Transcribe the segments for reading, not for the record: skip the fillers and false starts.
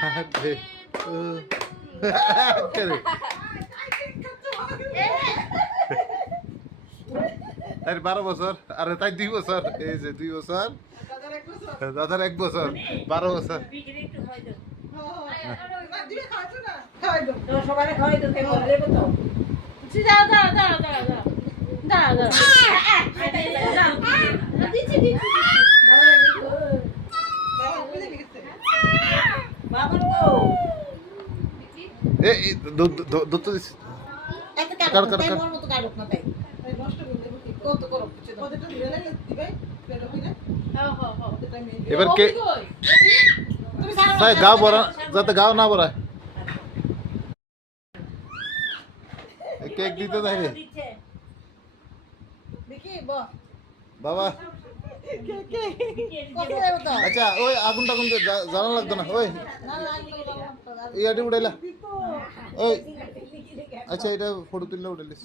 birthday তাই 12 বছর আরে তাই 2 বছর এই যে 2 বছর দাদার 1 বছর 12 বছর দুধ তো দিচ্ছি এবার কে গাও বড়া যাতে গাও না বড়া কেক দিতে তাই রে বাবা আচ্ছা ওই আগুন টাগুন জ্বালা লাগতো না ওই ইয়াটি উঠাইলা ওই আচ্ছা এটা ফটো তুললে উঠাইলিস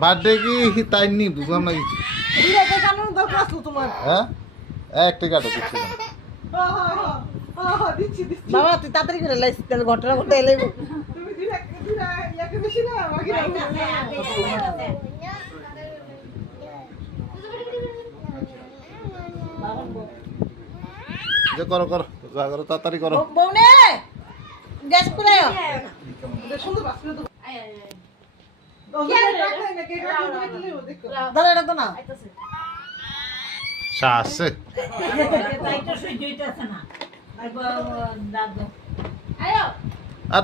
বার্থডে কি তাই নি বুঝলাম না কিছু হ্যাঁ একটা কাটো কিছু বাবা তুই তাড়াতাড়ি করে লাইস তাহলে ঘটনা ঘটে এলে যে করো করো যা করো তাড়াতাড়ি করো বউনে গ্যাস পুরায় দাদা এটা না শাসে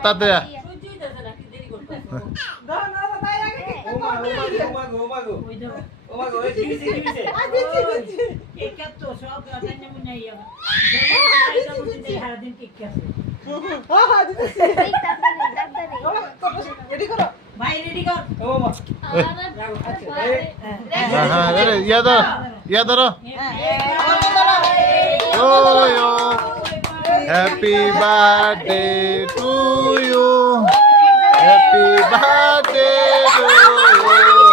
তাতে ইয়া ধরো happy birthday to you happy birthday to you